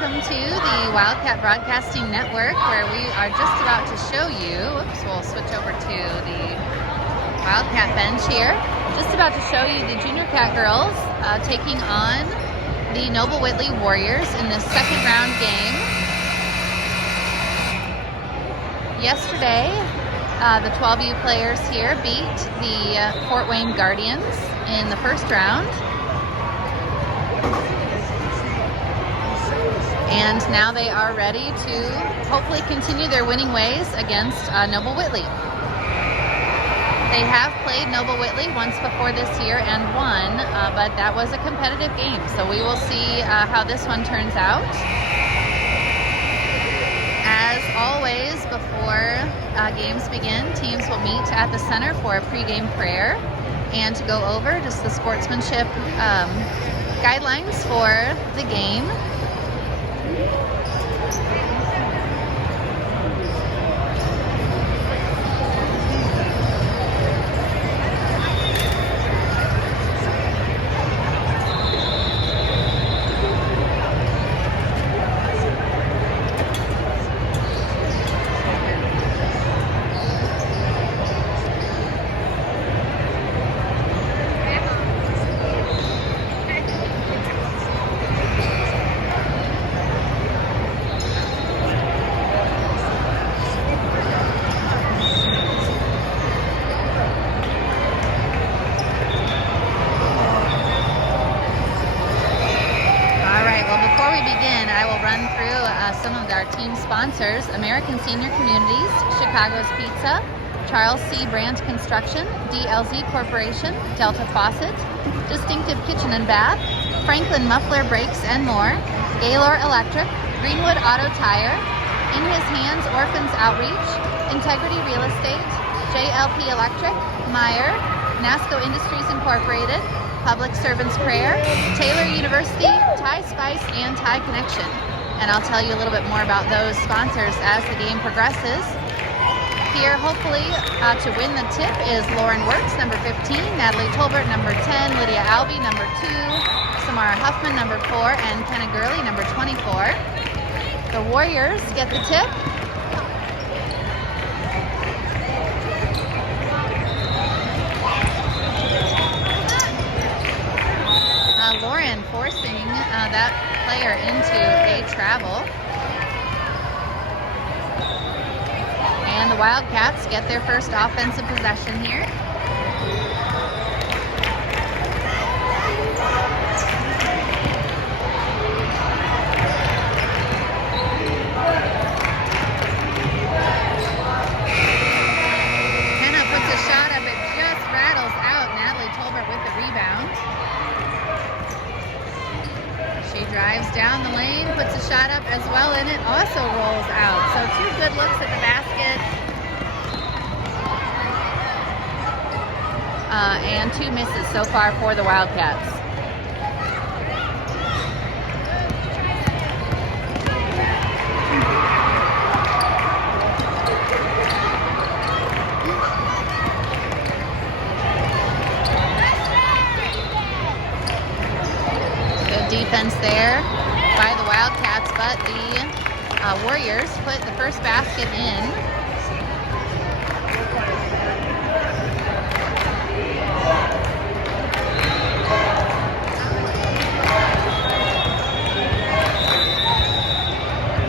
welcome to the Wildcat Broadcasting Network, where we are just about to show you, we'll switch over to the Wildcat bench here, just about to show you the Junior Cat girls taking on the Noble Whitley Warriors in the second round game. Yesterday, the 12U players here beat the Fort Wayne Guardians in the first round. And now they are ready to hopefully continue their winning ways against Noble Whitley. They have played Noble Whitley once before this year and won, but that was a competitive game. So we will see how this one turns out. As always, before games begin, teams will meet at the center for a pregame prayer and to go over just the sportsmanship guidelines for the game. Some of our team sponsors: American Senior Communities, Chicago's Pizza, Charles C. Brandt Construction, DLZ Corporation, Delta Faucet, Distinctive Kitchen and Bath, Franklin Muffler Brakes and more, Gaylor Electric, Greenwood Auto Tire, In His Hands Orphans Outreach, Integrity Real Estate, JLP Electric, Meyer, NASCO Industries Incorporated, Public Servants Prayer, Taylor University, Thai Spice, and Thai Connection. And I'll tell you a little bit more about those sponsors as the game progresses. Here, hopefully, to win the tip is Lauren Works, number 15, Natalie Tolbert, number 10, Lydia Albee, number 2, Samara Huffman, number 4, and Kenna Gurley, number 24. The Warriors get the tip. Lauren forcing that player into a travel. And the Wildcats get their first offensive possession here. Kenna puts a shot up, it just rattles out. Natalie Tolbert with the rebound. She drives down the lane, puts a shot up as well, and it also rolls out. So 2 good looks at the basket. And 2 misses so far for the Wildcats. Defense there by the Wildcats, but the Warriors put the first basket in.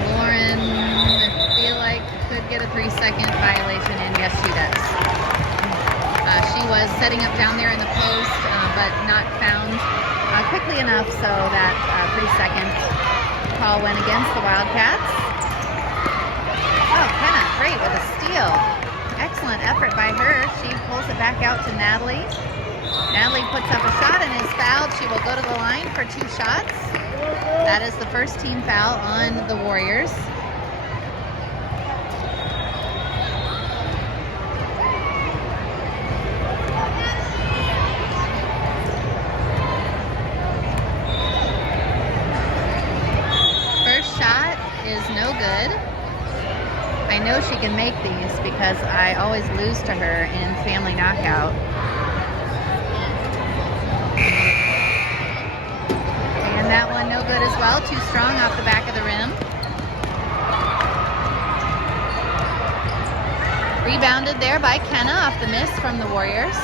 Lauren, I feel like could get a 3-second violation, and yes, she does. She was setting up down there in the post, but not found quickly enough, so that 3-second call went against the Wildcats. Oh, Kenna, great with a steal. Excellent effort by her. She pulls it back out to Natalie. Natalie puts up a shot and is fouled. She will go to the line for 2 shots. That is the first team foul on the Warriors. No good. I know she can make these because I always lose to her in Family Knockout. And that one no good as well. Too strong off the back of the rim. Rebounded there by Kenna off the miss from the Warriors.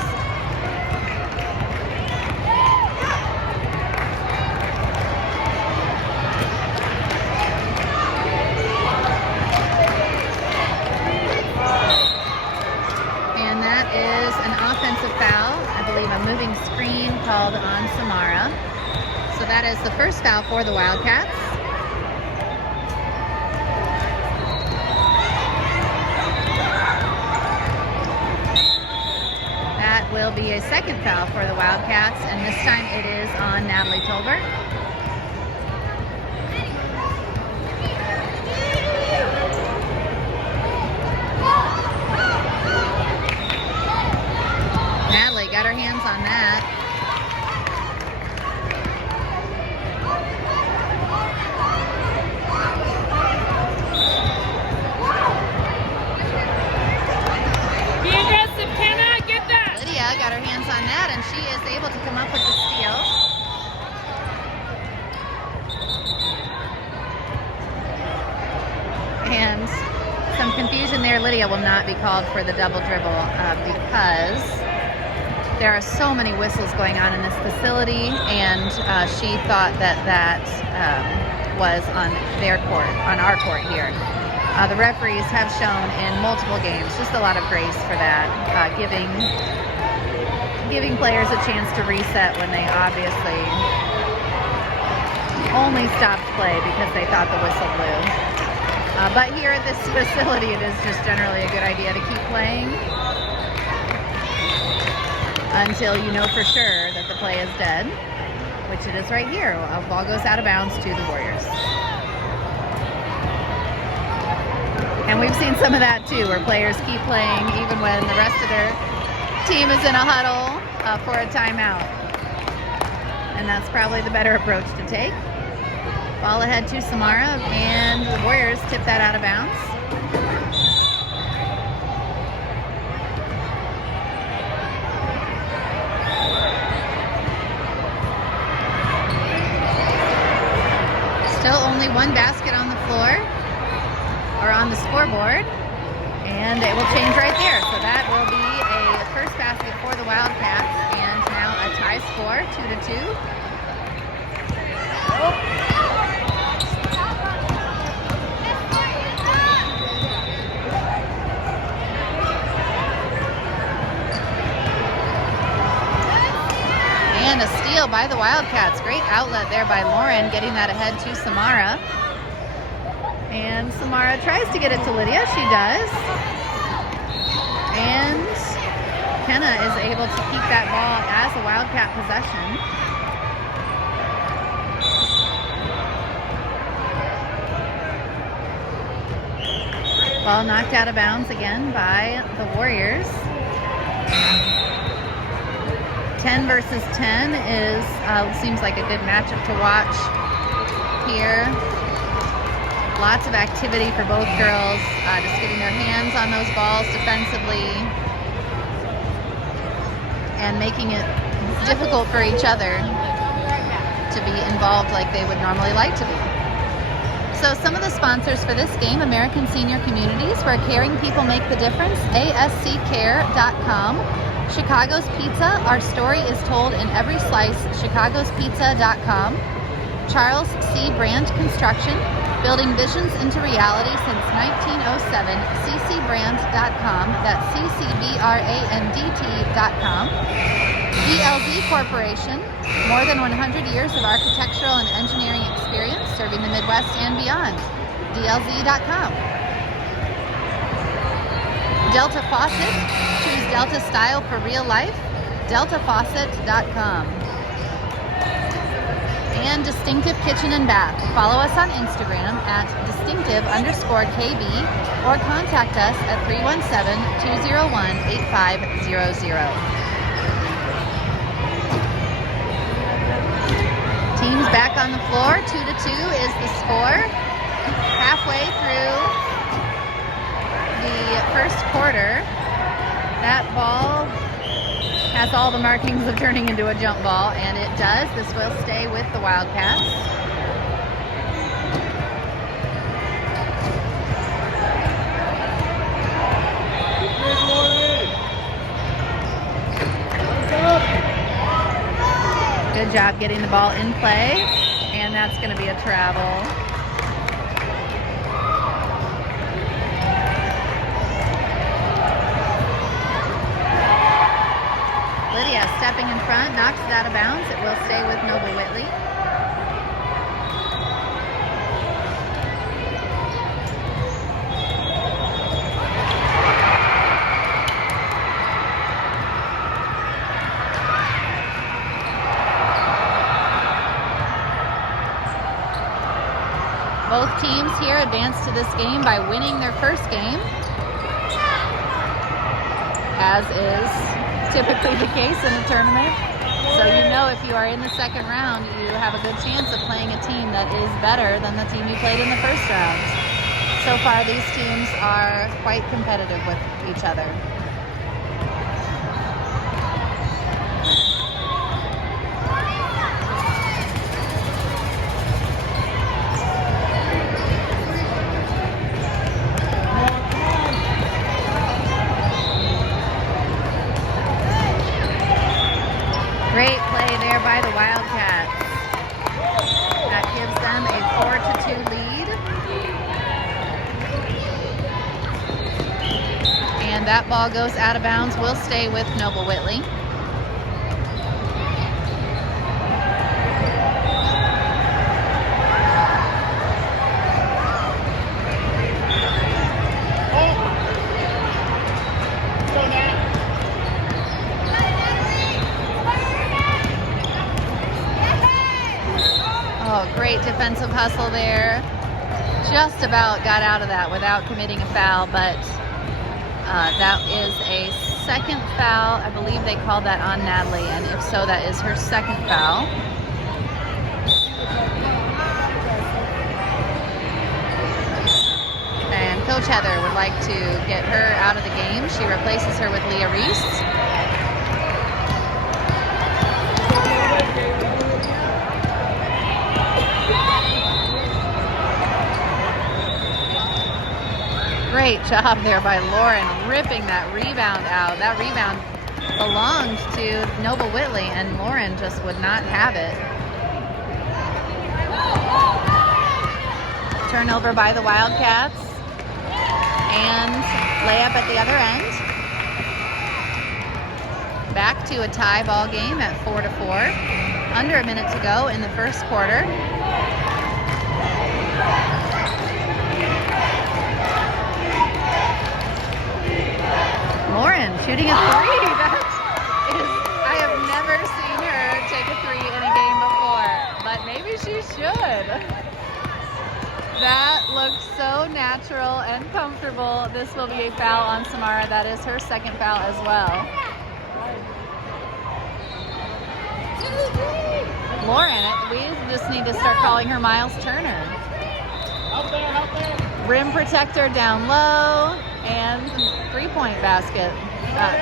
And that is an offensive foul. I believe a moving screen called on Samara. So that is the first foul for the Wildcats. That will be a second foul for the Wildcats, and this time it is on Natalie Tolbert. Natalie got her hands on that. Got her hands on that, and she is able to come up with the steal. And some confusion there. Lydia will not be called for the double dribble because there are so many whistles going on in this facility, and she thought that was on their court, on our court here. The referees have shown in multiple games just a lot of grace for that, giving players a chance to reset when they obviously only stopped play because they thought the whistle blew. But here at this facility, it is just generally a good idea to keep playing until you know for sure that the play is dead, which it is right here. A ball goes out of bounds to the Warriors. And we've seen some of that too, where players keep playing even when the rest of their team is in a huddle for a timeout. And that's probably the better approach to take. Ball ahead to Samara, and the Warriors tip that out of bounds. Still only one basket on the floor, or on the scoreboard, and it will change right there. So that will be a first basket for the Wildcats, and now a tie score, 2-2. And a steal by the Wildcats. Great outlet there by Lauren, getting that ahead to Samara. And Samara tries to get it to Lydia. She does. And Kenna is able to keep that ball as a Wildcat possession. Ball knocked out of bounds again by the Warriors. 10 versus 10 is seems like a good matchup to watch here. Lots of activity for both girls, just getting their hands on those balls defensively and making it difficult for each other to be involved like they would normally like to be. So some of the sponsors for this game: American Senior Communities, where caring people make the difference, ASCCare.com, Chicago's Pizza, our story is told in every slice, chicagospizza.com, Charles C. Brand Construction, building visions into reality since 1907, ccbrand.com, that's ccbrand.com, DLZ Corporation, more than 100 years of architectural and engineering experience serving the Midwest and beyond, dlz.com. Delta Faucet, choose Delta style for real life, deltafaucet.com. And Distinctive Kitchen and Bath. Follow us on Instagram at distinctive_KB or contact us at 317-201-8500. Teams back on the floor. 2-2 is the score. Halfway through the first quarter, that ball has all the markings of turning into a jump ball, and it does. This will stay with the Wildcats. Good job getting the ball in play, and that's going to be a travel. Lydia stepping in front, knocks it out of bounds. It will stay with Noble Whitley. Both teams here advance to this game by winning their first game, as is typically the case in a tournament. So you know if you are in the second round, you have a good chance of playing a team that is better than the team you played in the first round. So far, these teams are quite competitive with each other. Great play there by the Wildcats. That gives them a 4-2 lead. And that ball goes out of bounds. Will stay with Noble Whitley. Oh, great defensive hustle there. Just about got out of that without committing a foul, but that is a second foul. I believe they called that on Natalie, and if so, that is her second foul. And Coach Heather would like to get her out of the game. She replaces her with Leah Reese. Great job there by Lauren, ripping that rebound out. That rebound belonged to Noble Whitley, and Lauren just would not have it. Turnover by the Wildcats, and layup at the other end. Back to a tie ball game at 4-4. Under a minute to go in the first quarter. Lauren shooting a three. That is, I have never seen her take a three in a game before, but maybe she should. That looks so natural and comfortable. This will be a foul on Samara. That is her second foul as well. Lauren, we just need to start calling her Miles Turner. Rim protector down low, and three-point basket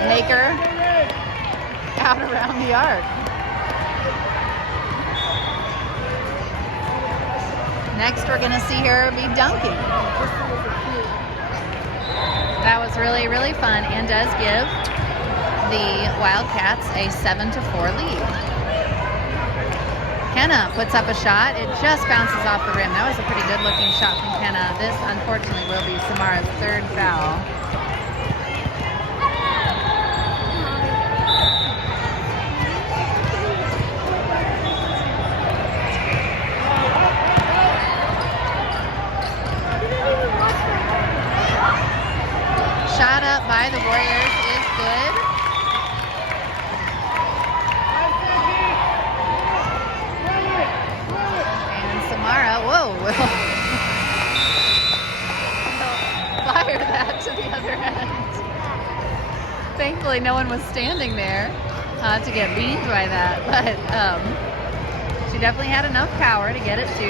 maker out around the arc. Next, we're going to see her be dunking. That was really, really fun and does give the Wildcats a 7-4 lead. Kenna puts up a shot. It just bounces off the rim. That was a pretty good-looking shot from Kenna. This, unfortunately, will be Samara's third foul. Shot up by the Warriors is good. Whoa, will fire that to the other end. Thankfully, no one was standing there to get beamed by that, but she definitely had enough power to get it to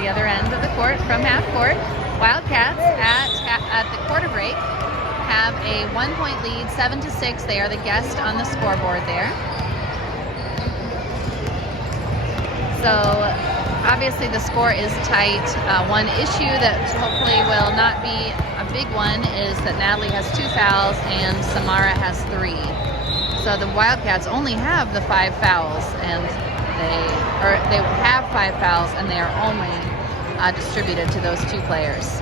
the other end of the court from half court. Wildcats at the quarter break have a 1-point lead, 7-6. They are the guest on the scoreboard there. So obviously the score is tight. One issue that hopefully will not be a big one is that Natalie has 2 fouls and Samara has 3. So the Wildcats only have the 5 fouls, and they have 5 fouls, and they are only distributed to those 2 players.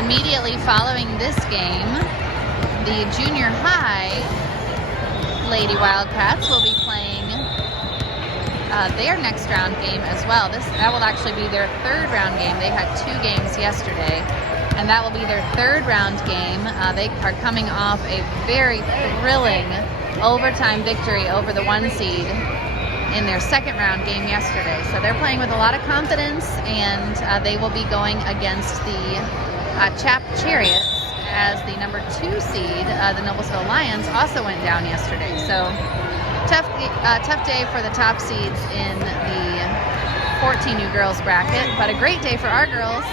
Immediately following this game, the junior high Lady Wildcats will be playing their next round game as well. That will actually be their 3rd round game. They had 2 games yesterday, and that will be their 3rd round game. They are coming off a very thrilling overtime victory over the 1 seed in their 2nd round game yesterday. So they're playing with a lot of confidence, and they will be going against the Chap Chariots as the number 2 seed. The Noblesville Lions also went down yesterday. So tough day for the top seeds in the 14U girls bracket, but a great day for our girls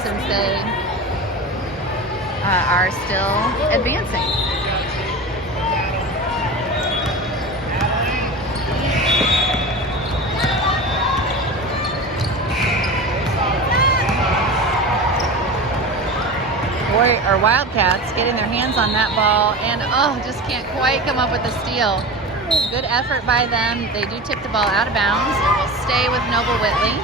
since they are still advancing. Wildcats getting their hands on that ball, and just can't quite come up with the steal. Good effort by them. They do tip the ball out of bounds. It will stay with Noble Whitley.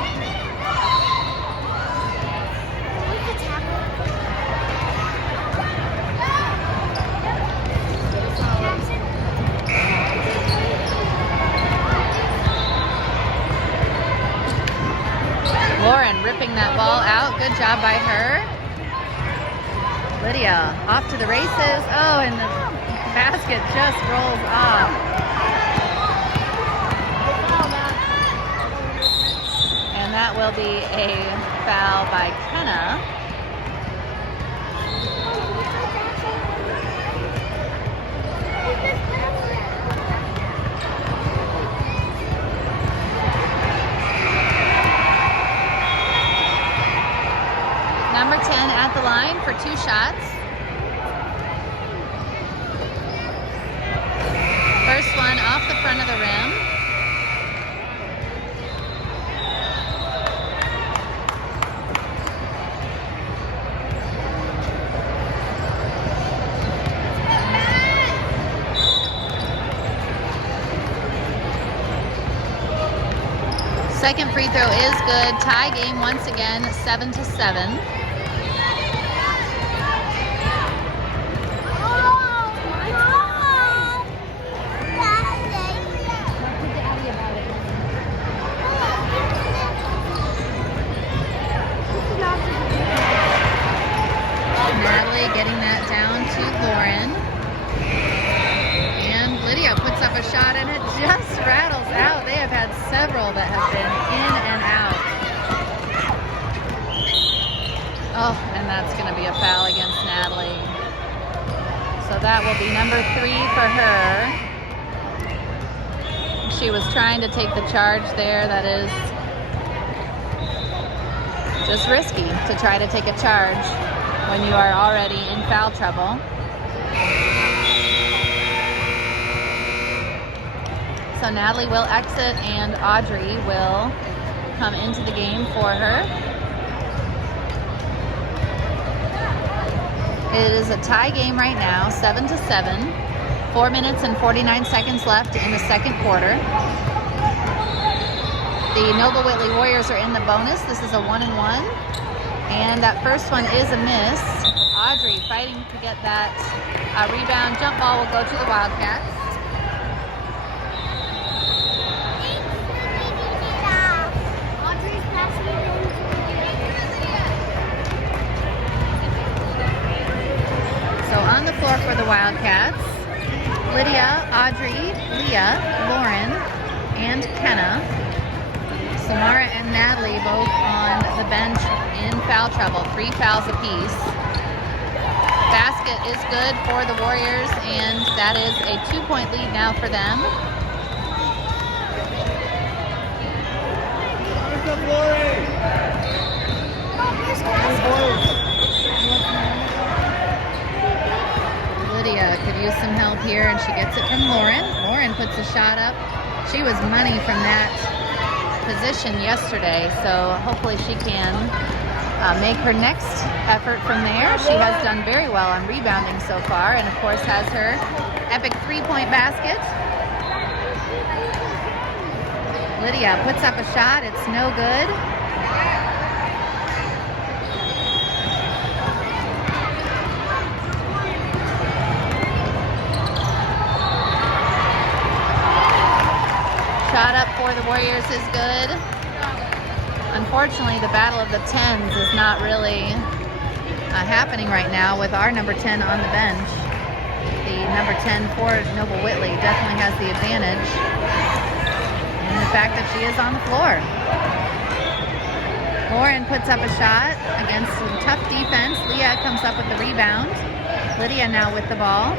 Lauren ripping that ball out. Good job by her. Lydia off to the races. Oh, and the basket just rolls off. And that will be a foul by Kenna. Number 10 at the line for 2 shots. First one off the front of the rim. Second free throw is good. Tie game once again, 7-7. Getting that down to Lauren. And Lydia puts up a shot, and it just rattles out. They have had several that have been in and out. Oh, and that's going to be a foul against Natalie. So that will be number 3 for her. She was trying to take the charge there. That is just risky to try to take a charge when you are already in foul trouble. So Natalie will exit, and Audrey will come into the game for her. It is a tie game right now, 7-7. 4 minutes and 49 seconds left in the second quarter. The Noble Whitley Warriors are in the bonus. This is a 1-and-1. And that first one is a miss. Audrey fighting to get that rebound. Jump ball will go to the Wildcats. So on the floor for the Wildcats, Lydia, Audrey, Leah, Lauren, and Kenna. Samara and Natalie both on the bench in foul trouble, 3 fouls apiece. Basket is good for the Warriors, and that is a 2-point lead now for them. Lydia could use some help here, and she gets it from Lauren. Lauren puts a shot up. She was money from that position yesterday, so hopefully she can make her next effort from there. She has done very well on rebounding so far, and of course has her epic 3-point basket. Lydia puts up a shot. It's no good. Shot up for the Warriors is good. Unfortunately, the battle of the 10s is not really happening right now with our number 10 on the bench. The number 10 for Noble Whitley definitely has the advantage in the fact that she is on the floor. Lauren puts up a shot against some tough defense. Leah comes up with the rebound. Lydia now with the ball.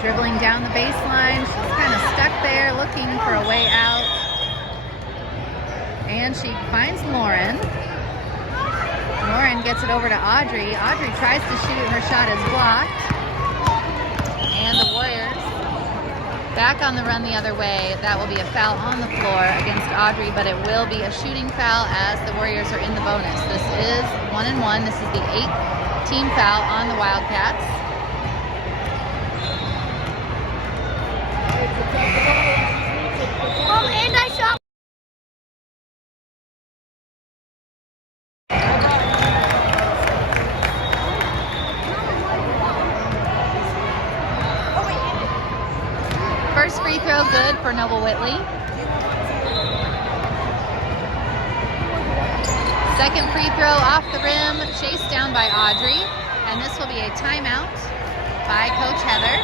Dribbling down the baseline. She's kind of stuck there looking for a way out. And she finds Lauren. Lauren gets it over to Audrey. Audrey tries to shoot. Her shot is blocked. And the Warriors back on the run the other way. That will be a foul on the floor against Audrey, but it will be a shooting foul as the Warriors are in the bonus. This is 1-1. This is the 8th team foul on the Wildcats. And I shot. First free throw good for Noble Whitley. Second free throw off the rim, chased down by Audrey. And this will be a timeout by Coach Heather.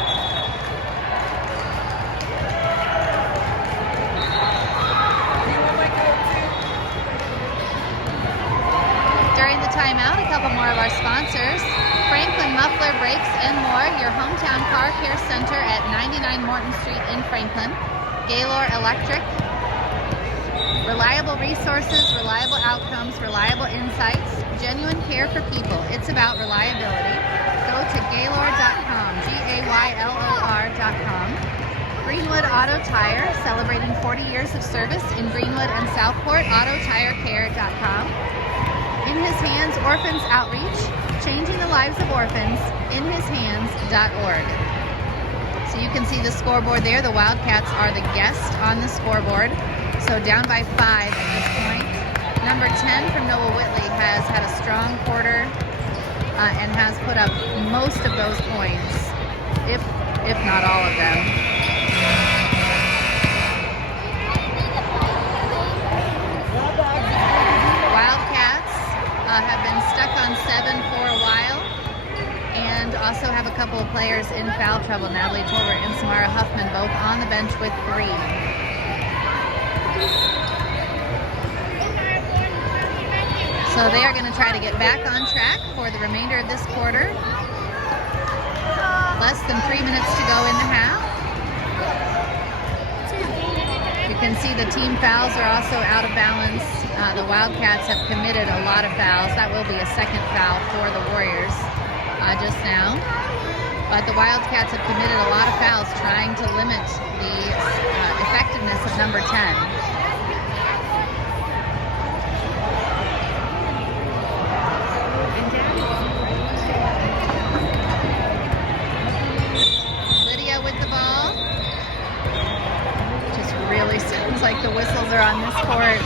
During the timeout, a couple more of our sponsors. Franklin Muffler Brakes and More, your hometown car care center at 99 Morton Street in Franklin. Gaylor Electric. Reliable resources, reliable outcomes, reliable insights, genuine care for people. It's about reliability. Go to gaylor.com, Gaylor.com. Greenwood Auto Tire, celebrating 40 years of service in Greenwood and Southport, autotirecare.com. In His Hands Orphans Outreach, changing the lives of orphans, inhishands.org. So you can see the scoreboard there. The Wildcats are the guest on the scoreboard. So down by 5 at this point. Number 10 from Noble Whitley has had a strong quarter and has put up most of those points, if not all of them. Have been stuck on 7 for a while, and also have a couple of players in foul trouble. Natalie Tolbert and Samara Huffman both on the bench with 3. So they are going to try to get back on track for the remainder of this quarter. Less than 3 minutes to go in the half. You can see the team fouls are also out of balance. The Wildcats have committed a lot of fouls. That will be a second foul for the Warriors just now. But the Wildcats have committed a lot of fouls trying to limit the effectiveness of number 10. Lydia with the ball. Just really sounds like the whistles are on this court.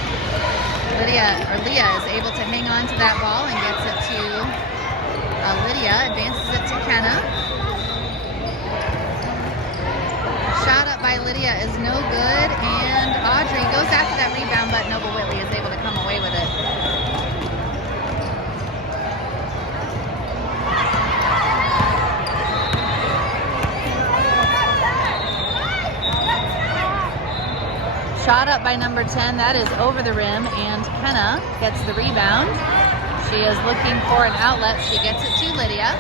Leah is able to hang on to that ball and gets it to Lydia, advances it to Kenna. Shot up by Lydia is no good, and Audrey goes after that rebound, but Noble Whitley is able to come away with it. Shot up up by number 10. That is over the rim, and Kenna gets the rebound. She is looking for an outlet. She gets it to Lydia.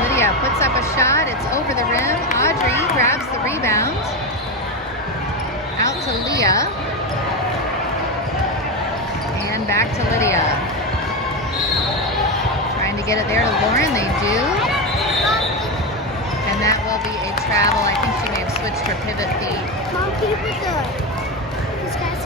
Lydia puts up a shot. It's over the rim. Audrey grabs the rebound. Out to Leah. And back to Lydia. Trying to get it there to Lauren. They do. And that will be a travel. I think she may have switched her pivot feet. Mom, can you put this guy's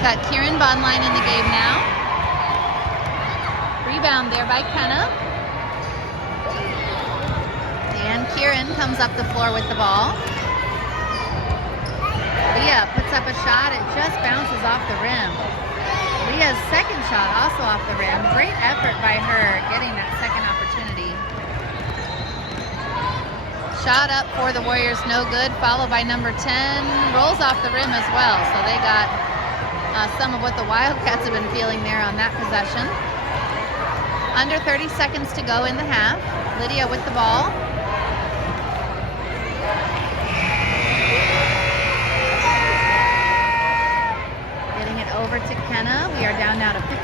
Got Kieran Bondline in the game now. Rebound there by Kenna. And Kieran comes up the floor with the ball. Leah puts up a shot. It just bounces off the rim. Leah's second shot also off the rim. Great effort by her getting that second opportunity. Shot up for the Warriors, no good. Followed by number 10. Rolls off the rim as well. So they got some of what the Wildcats have been feeling there on that possession. Under 30 seconds to go in the half. Lydia with the ball. Getting it over to Kenna. We are down now to 15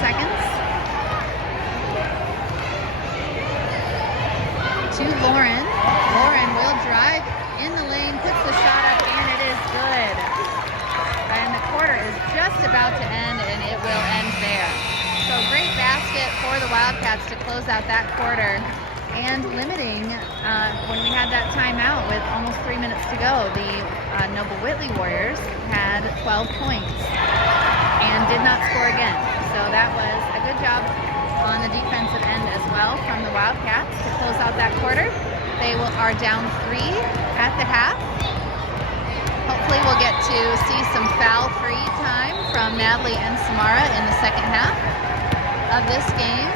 seconds. To Lauren. Lauren will drive in the lane, puts the shot up, and it is good. And the quarter is just about to end, and it will end there. So great basket for the Wildcats to close out that quarter, and limiting when we had that timeout with almost 3 minutes to go. The Noble Whitley Warriors had 12 points and did not score again. So that was a good job on the defensive end as well from the Wildcats to close out that quarter. They are down 3 at the half. Hopefully we'll get to see some foul-free time from Natalie and Samara in the second half of this game.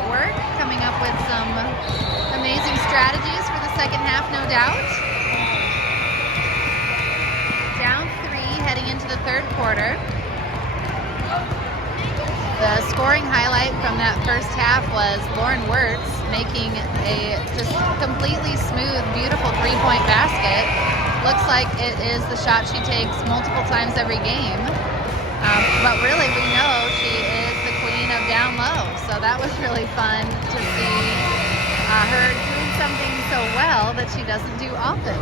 at work, coming up with some amazing strategies for the second half, no doubt. Down 3, heading into the third quarter. The scoring highlight from that first half was Lauren Wirtz making a just completely smooth, beautiful three-point basket. Looks like it is the shot she takes multiple times every game. But really, we know she is the queen of down low. So that was really fun to see her doing something so well that she doesn't do often.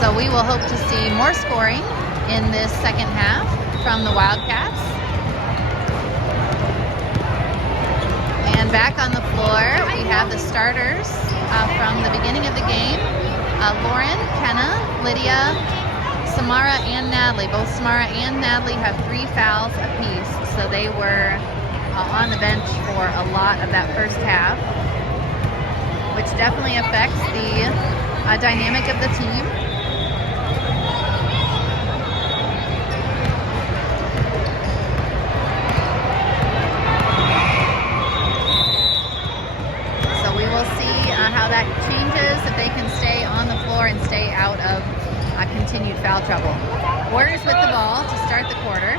So we will hope to see more scoring in this second half from the Wildcats. And back on the floor, we have the starters from the beginning of the game. Lauren, Kenna, Lydia, Samara, and Natalie. Both Samara and Natalie have 3 fouls apiece, so they were on the bench for a lot of that first half, which definitely affects the dynamic of the team. How that changes, if they can stay on the floor and stay out of continued foul trouble. Warriors with the ball to start the quarter.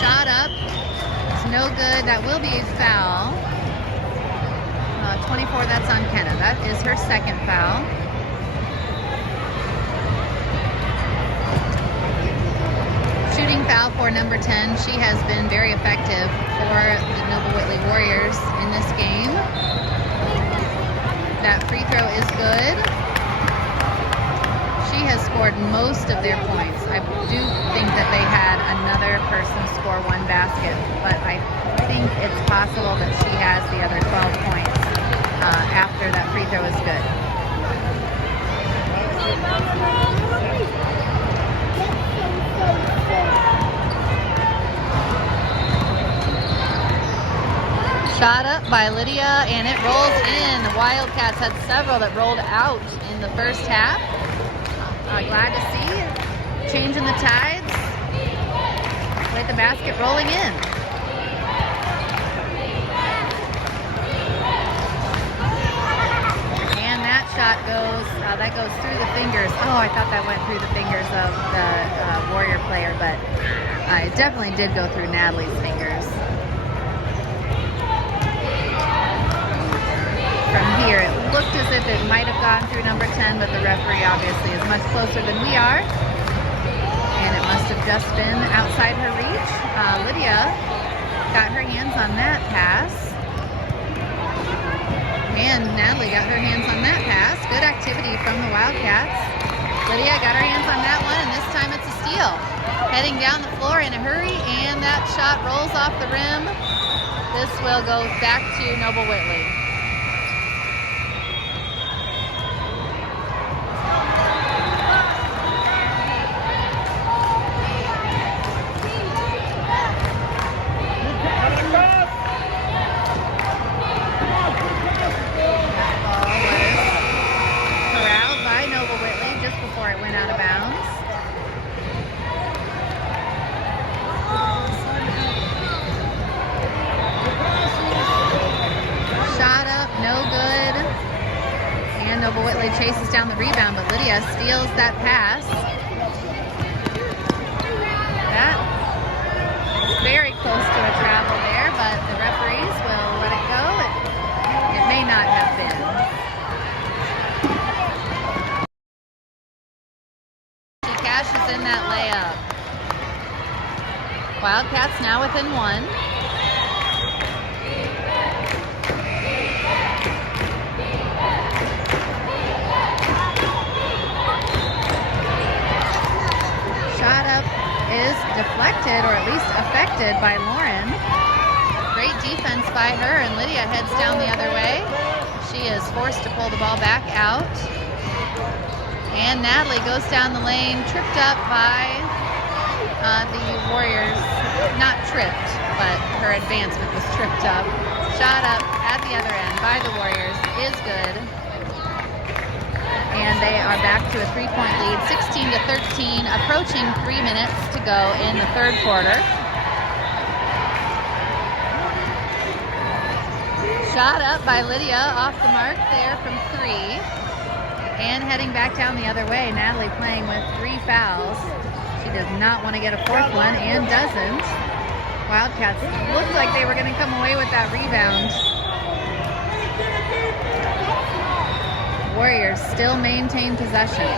Shot up. It's no good. That will be a foul. 24, that's on Kenna. That is her second foul. Shooting foul for number 10. She has been very effective for the Noble Whitley Warriors in this game. That free throw is good. She has scored most of their points. I do think that they had another person score 1 basket, but I think it's possible that she has the other 12 points after that free throw is good. Shot up by Lydia, and it rolls in. The Wildcats had several that rolled out in the first half. Glad to see change in the tides with the basket rolling in. And that shot goes through the fingers. Oh, I thought that went through the fingers of the Warrior player, but it definitely did go through Natalie's fingers. From here, it looked as if it might have gone through number 10, but the referee obviously is much closer than we are. And it must have just been outside her reach. Lydia got her hands on that pass. And Natalie got her hands on that pass. Good activity from the Wildcats. Lydia got her hands on that one, and this time it's a steal. Heading down the floor in a hurry, and that shot rolls off the rim. This will go back to Noble Whitley. Noble Whitley chases down the rebound, but Lydia steals that pass. That is very close to a travel there, but the referees will let it go. It may not have been. She cashes in that layup. Wildcats now within 1. Is deflected, or at least affected, by Lauren. Great defense by her, and Lydia heads down the other way. She is forced to pull the ball back out. And Natalie goes down the lane, tripped up by the Warriors. Not tripped, but her advancement was tripped up. shot up at the other end by the Warriors is good. And they are back to a 3-point lead, 16-13, approaching 3 minutes to go in the third quarter. Shot up by Lydia, off the mark there from 3. And heading back down the other way, Natalie playing with 3 fouls. She does not want to get a 4th one and doesn't. Wildcats looked like they were going to come away with that rebound. Warriors still maintain possession.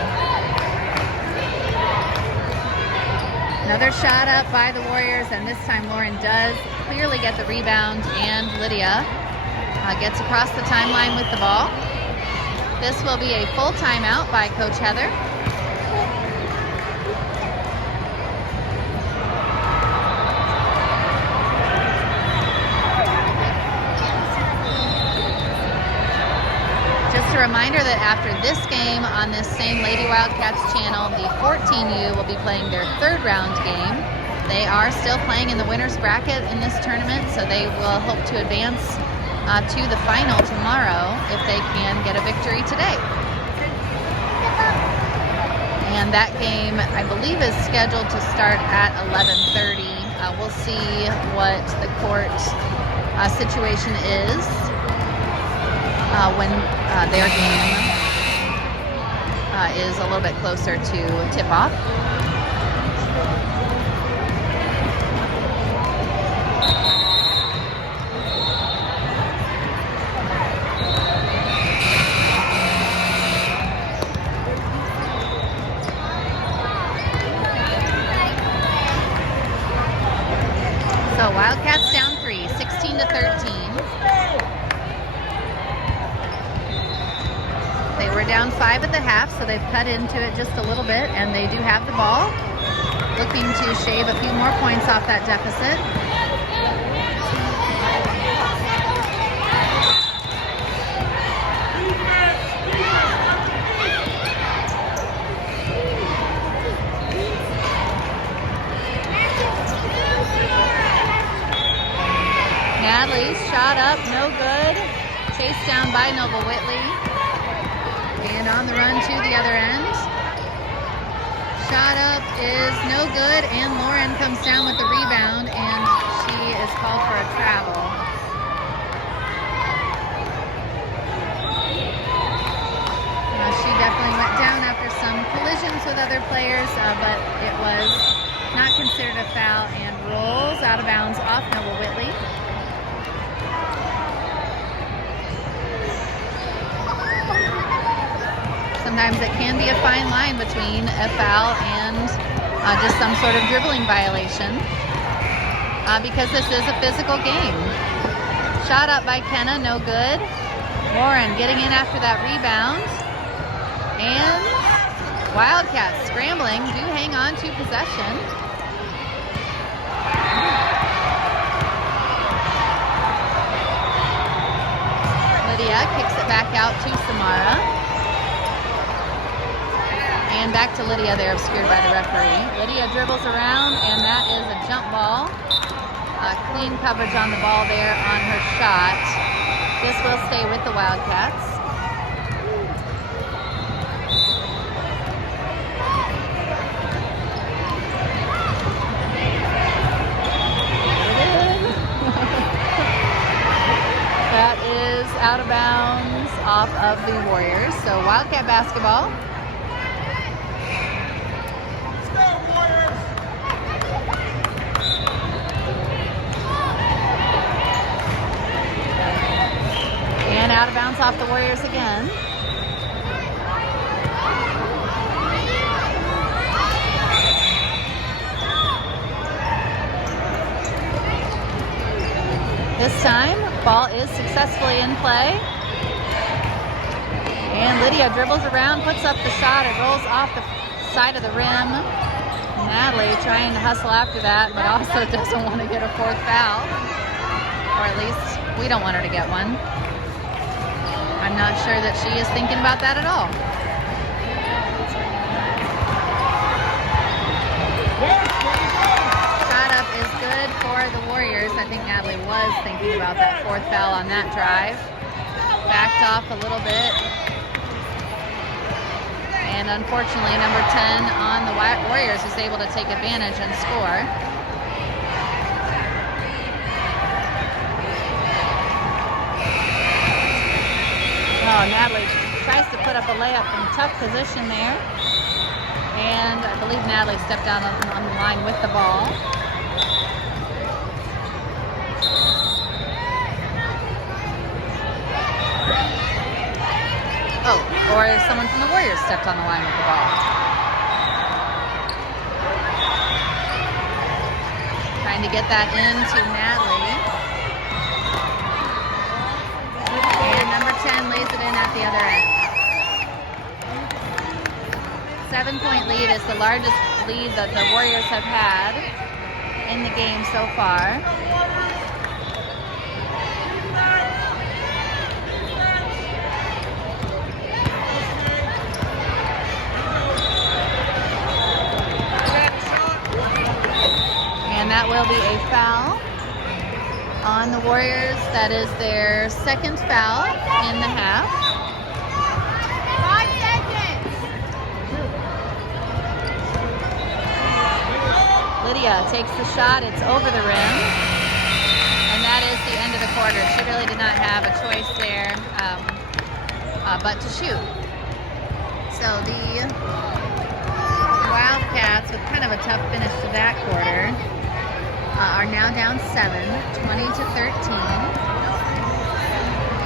Another shot up by the Warriors, and this time Lauren does clearly get the rebound, and Lydia gets across the timeline with the ball. This will be a full timeout by Coach Heather. Just a reminder that after this game on this same Lady Wildcats channel, the 14U will be playing their 3rd round game. They are still playing in the winner's bracket in this tournament, so they will hope to advance to the final tomorrow if they can get a victory today. And that game, I believe, is scheduled to start at 11:30. We'll see what the court situation is when their game is a little bit closer to tip-off. So Wildcats down 3, 16-13. They were down 5 at the half, so they've cut into it just a little bit, and they do have the ball. Looking to shave a few more points off that deficit. Natalie's shot up, no good. Chased down by Noble Whitley. And on the run to the other end. Shot up is no good, and Lauren comes down with the rebound, and she is called for a travel. She definitely went down after some collisions with other players, but it was not considered a foul and rolls out of bounds off Noble Whitley. Sometimes it can be a fine line between a foul and just some sort of dribbling violation because this is a physical game. Shot up by Kenna, no good. Warren getting in after that rebound. And Wildcats scrambling, do hang on to possession. Lydia kicks it back out to Samara. And back to Lydia there, obscured by the referee. Lydia dribbles around, and that is a jump ball. Clean coverage on the ball there on her shot. This will stay with the Wildcats. That is out of bounds off of the Warriors. So Wildcat basketball. And out of bounds off the Warriors again. This time, ball is successfully in play. And Lydia dribbles around, puts up the shot. It rolls off the side of the rim. Natalie trying to hustle after that, but also doesn't want to get a 4th foul. Or at least we don't want her to get one. I'm not sure that she is thinking about that at all. Shot up is good for are the Warriors. I think Natalie was thinking about that fourth foul on that drive. Backed off a little bit. And unfortunately, number 10 on the Warriors was able to take advantage and score. Oh, Natalie tries to put up a layup in a tough position there. And I believe Natalie stepped down on the line with the ball. Oh, or someone from the Warriors stepped on the line with the ball. Trying to get that into Natalie. And number 10 lays it in at the other end. 7-point lead is the largest lead that the Warriors have had in the game so far. And that will be a foul on the Warriors. That is their second foul in the half. 5 seconds. Lydia takes the shot. It's over the rim. And that is the end of the quarter. She really did not have a choice there but to shoot. So the Wildcats, with kind of a tough finish to that quarter, are now down 7, 20-13.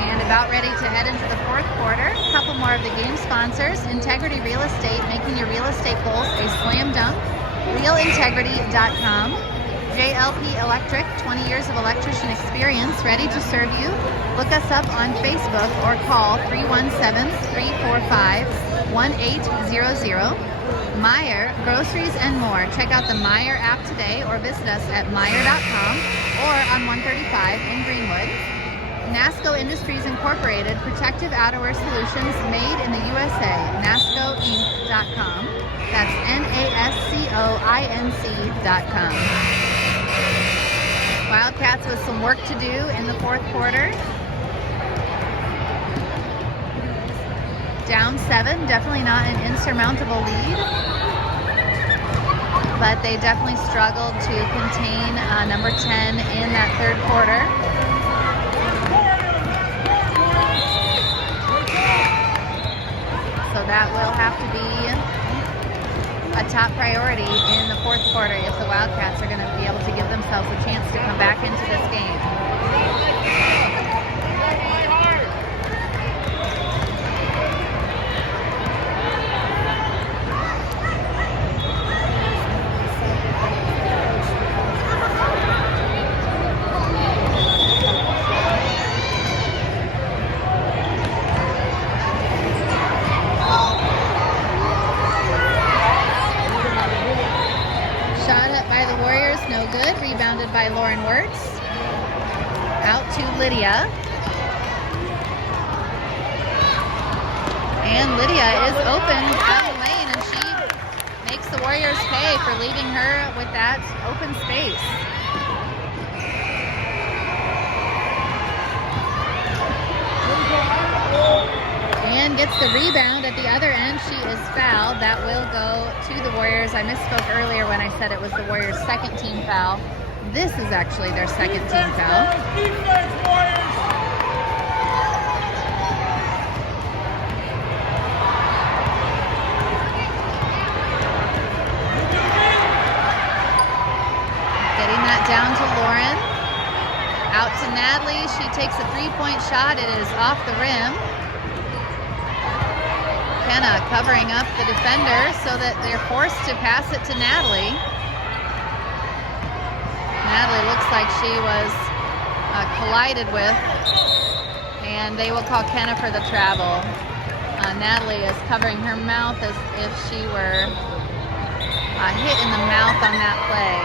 And about ready to head into the fourth quarter. A couple more of the game sponsors. Integrity Real Estate, making your real estate goals a slam dunk. RealIntegrity.com. JLP Electric, 20 years of electrician experience, ready to serve you. Look us up on Facebook or call 317-345-1800. Meyer, groceries and more. Check out the Meyer app today or visit us at Meyer.com or on 135 in Greenwood. NASCO Industries Incorporated, protective outerwear solutions made in the USA. NASCOinc.com. That's NASCOINC.com. Wildcats with some work to do in the fourth quarter. Down 7, definitely not an insurmountable lead, but they definitely struggled to contain number 10 in that third quarter. So that will have to be a top priority in the fourth quarter if the Wildcats are going to be able to give themselves a chance to come back into this game. Rebounded by Lauren Wirtz. Out to Lydia. And Lydia is open down the lane, and she makes the Warriors pay for leaving her with that open space. And gets the rebound at the other end. She is fouled. That will go to the Warriors. I misspoke earlier when I said it was the Warriors' second team foul. This is actually their second team foul. Getting that down to Lauren. Out to Natalie. She takes a three-point shot. It is off the rim. Kenna covering up the defender so that they're forced to pass it to Natalie. Natalie looks like she was collided with, and they will call Kenna for the travel. Natalie is covering her mouth as if she were hit in the mouth on that play.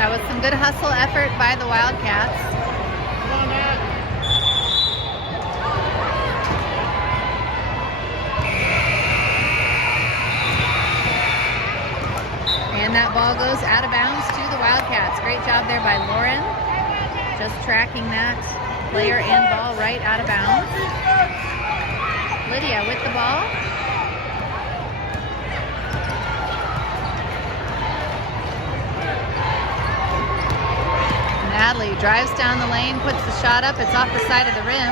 That was some good hustle effort by the Wildcats. Come on, Nat. And that ball goes just tracking that player and ball right out of bounds. Lydia with the ball. Natalie drives down the lane, puts the shot up. It's off the side of the rim.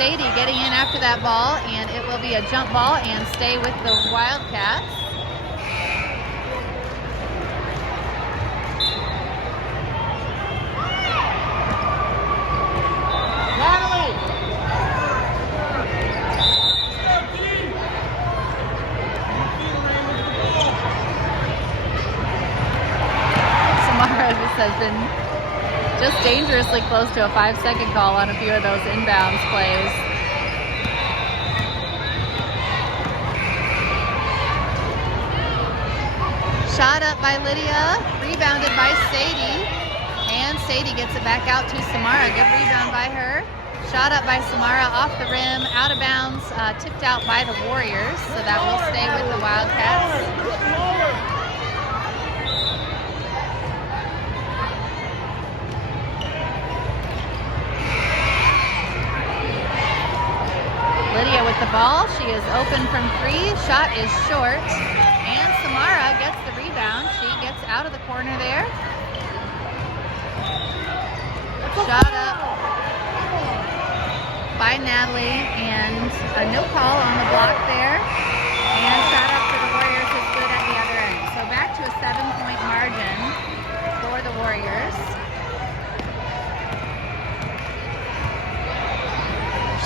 Sadie getting in after that ball, and it will be a jump ball and stay with the Wildcats. Has been just dangerously close to a 5-second call on a few of those inbounds plays. Shot up by Lydia, rebounded by Sadie, and Sadie gets it back out to Samara. Good rebound by her. Shot up by Samara off the rim, out of bounds, tipped out by the Warriors, so that will stay with the Wildcats. Lydia with the ball. She is open from 3. Shot is short. And Samara gets the rebound. She gets out of the corner there. Shot up by Natalie. And a no call on the block there. And shot up for the Warriors is good at the other end. So back to a 7-point margin for the Warriors.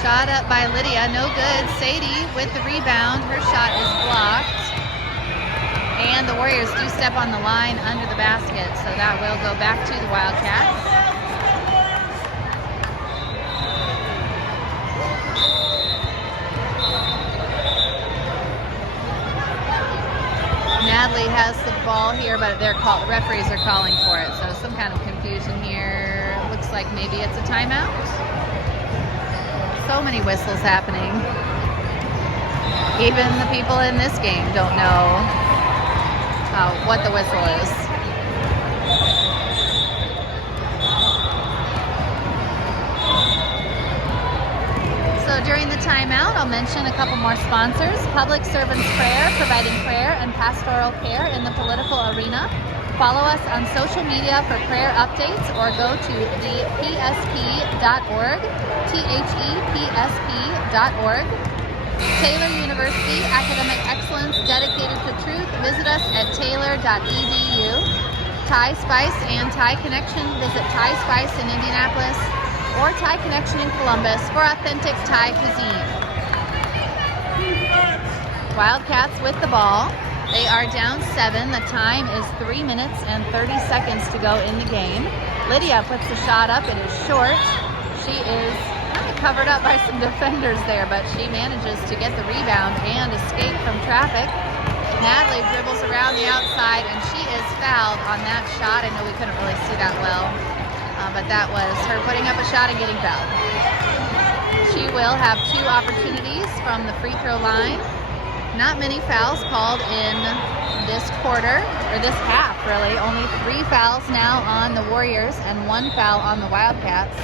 Shot up by Lydia, no good. Sadie with the rebound. Her shot is blocked. And the Warriors do step on the line under the basket, so that will go back to the Wildcats. Natalie has the ball here, but the referees are calling for it, so some kind of confusion here. Looks like maybe it's a timeout. So many whistles happening. Even the people in this game don't know what the whistle is. So during the timeout, I'll mention a couple more sponsors. Public Servants Prayer, providing prayer and pastoral care in the political arena. Follow us on social media for prayer updates or go to thepsp.org, thepsp.org. Taylor University, academic excellence dedicated to truth. Visit us at taylor.edu. Thai Spice and Thai Connection. Visit Thai Spice in Indianapolis or Thai Connection in Columbus for authentic Thai cuisine. Wildcats with the ball. They are down 7. The time is 3 minutes and 30 seconds to go in the game. Lydia puts the shot up. It is short. She is kind of covered up by some defenders there, but she manages to get the rebound and escape from traffic. Natalie dribbles around the outside, and she is fouled on that shot. I know we couldn't really see that well, but that was her putting up a shot and getting fouled. She will have 2 opportunities from the free throw line. Not many fouls called in this quarter, or this half really. Only 3 fouls now on the Warriors and 1 foul on the Wildcats.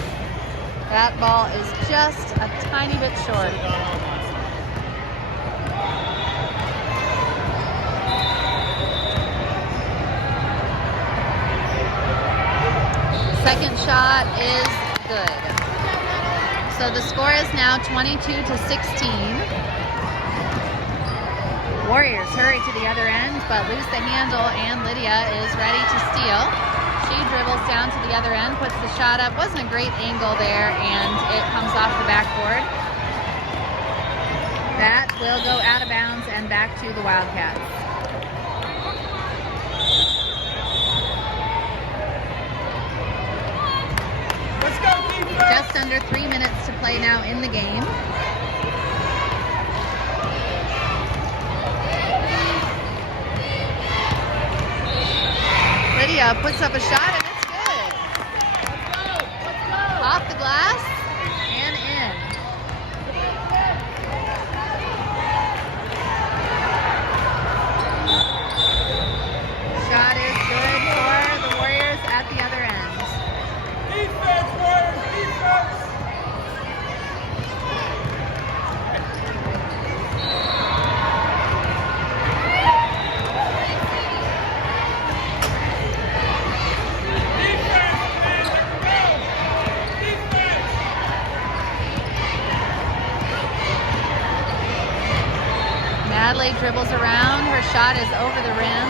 That ball is just a tiny bit short. Second shot is good. So the score is now 22-16. Warriors hurry to the other end, but lose the handle, and Lydia is ready to steal. She dribbles down to the other end, puts the shot up. Wasn't a great angle there, and it comes off the backboard. That will go out of bounds and back to the Wildcats. Let's go, defense! Just under 3 minutes to play now in the game. Lydia puts up a shot and it's good. Let's go! Off the glass and in. Shot is good for the Warriors at the other end. Defense, Warriors! Natalie dribbles around. Her shot is over the rim.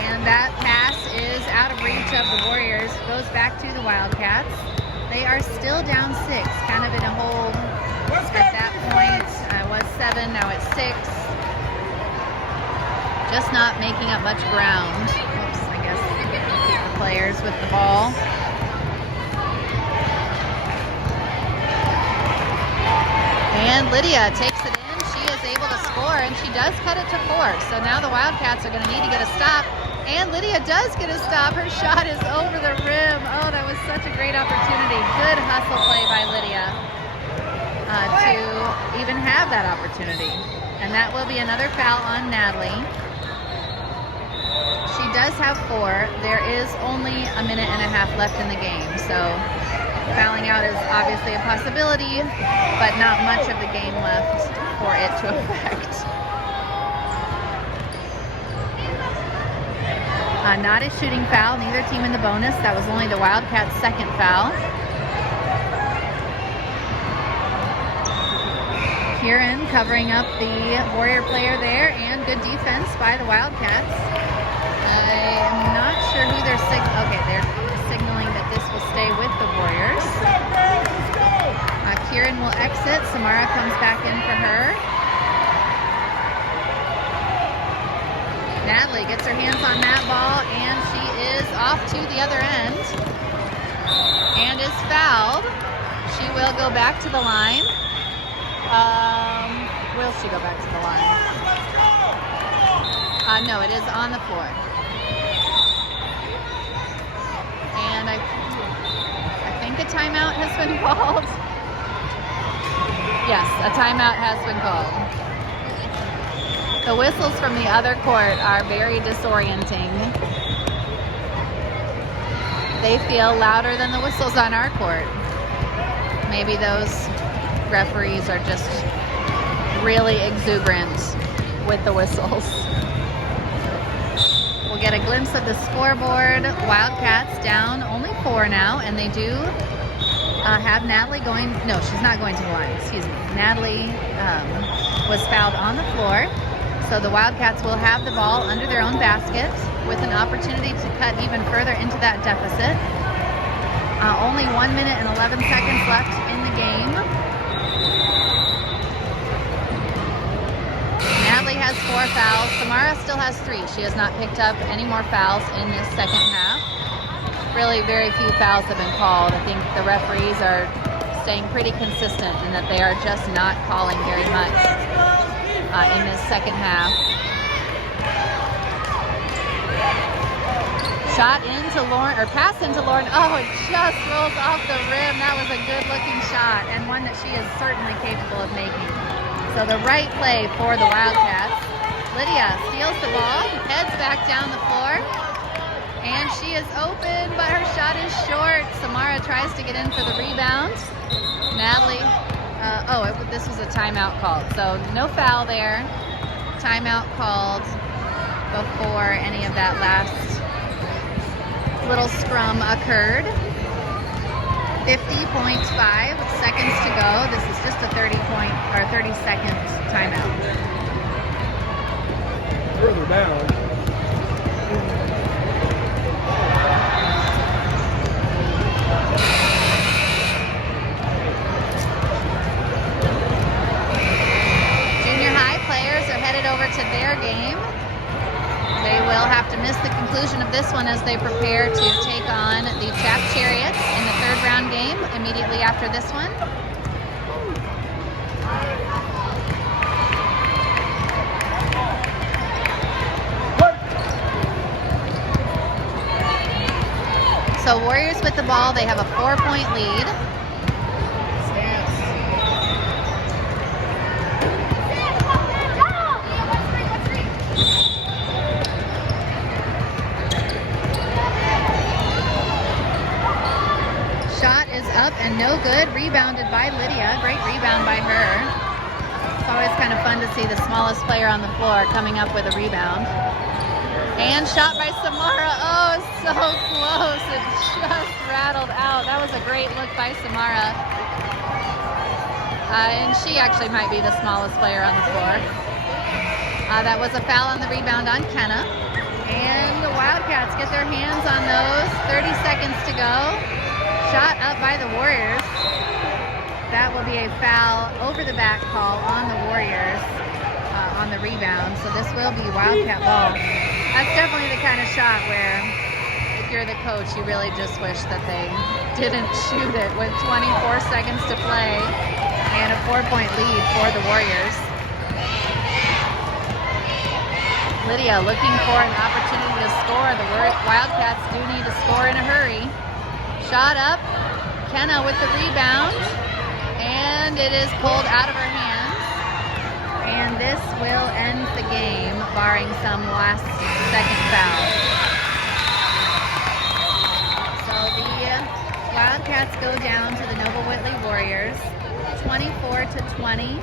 And that pass is out of reach of the Warriors. Goes back to the Wildcats. They are still down 6, kind of in a hold at that point. It was 7, now it's 6. Just not making up much ground. Oops, I guess the players with the ball. And Lydia takes it in. She is able to score, and she does cut it to 4. So now the Wildcats are going to need to get a stop. And Lydia does get a stop. Her shot is over the rim. Oh, that was such a great opportunity. Good hustle play by Lydia to even have that opportunity. And that will be another foul on Natalie. She does have 4. There is only a minute and a half left in the game. So fouling out is obviously a possibility, but not much of the game left for it to affect. Not a shooting foul, neither team in the bonus. That was only the Wildcats' second foul. Kieran covering up the Warrior player there, and good defense by the Wildcats. I'm not sure who they're okay, they're signaling that this will stay with the Warriors. Kieran will exit. Samara comes back in for her. Natalie gets her hands on that ball, and she is off to the other end and is fouled. She will go back to the line. Will she go back to the line? No, it is on the floor. And I think a timeout has been called. Yes, a timeout has been called. The whistles from the other court are very disorienting. They feel louder than the whistles on our court. Maybe those referees are just really exuberant with the whistles. We'll get a glimpse of the scoreboard. Wildcats down only 4 now, and they do have Natalie going. No, she's not going to the line. Excuse me. Natalie was fouled on the floor. So the Wildcats will have the ball under their own basket with an opportunity to cut even further into that deficit. Only 1 minute and 11 seconds left in the game. Natalie has 4 fouls. Samara still has 3. She has not picked up any more fouls in this second half. Really very few fouls have been called. I think the referees are staying pretty consistent in that they are just not calling very much in this second half. Shot into Lauren, or pass into Lauren. Oh, it just rolls off the rim. That was a good looking shot, and one that she is certainly capable of making. So the right play for the Wildcats. Lydia steals the ball, heads back down the floor, and she is open, but her shot is short. Samara tries to get in for the rebound. Natalie, this was a timeout called, so no foul there. Timeout called before any of that last little scrum occurred. 50.5 seconds to go. This is just a 30-second timeout. Further down. Over to their game. They will have to miss the conclusion of this one as they prepare to take on the Chaff Chariots in the 3rd round game immediately after this one. So Warriors with the ball, they have a 4-point lead. Up and no good. Rebounded by Lydia. Great rebound by her. It's always kind of fun to see the smallest player on the floor coming up with a rebound. And shot by Samara. Oh, so close. It just rattled out. That was a great look by Samara. And she actually might be the smallest player on the floor. That was a foul on the rebound on Kenna. And the Wildcats get their hands on those. 30 seconds to go. Shot up by the Warriors. That will be a foul over the back call on the Warriors on the rebound. So this will be Wildcat ball. That's definitely the kind of shot where if you're the coach, you really just wish that they didn't shoot it with 24 seconds to play and a 4-point lead for the Warriors. Lydia looking for an opportunity to score. The Wildcats do need to score in a hurry. Shot up. Kenna with the rebound. And it is pulled out of her hands. And this will end the game, barring some last-second foul. So the Wildcats go down to the Nova Whitley Warriors, 24-20.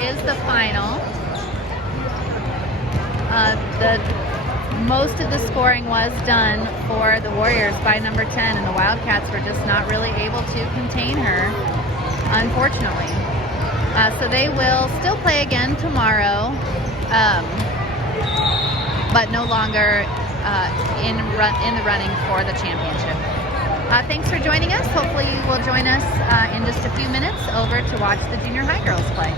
Is the final. Most of the scoring was done for the Warriors by number 10, and the Wildcats were just not really able to contain her, unfortunately. So they will still play again tomorrow, but no longer in the running for the championship. Thanks for joining us. Hopefully you will join us in just a few minutes over to watch the junior high girls play.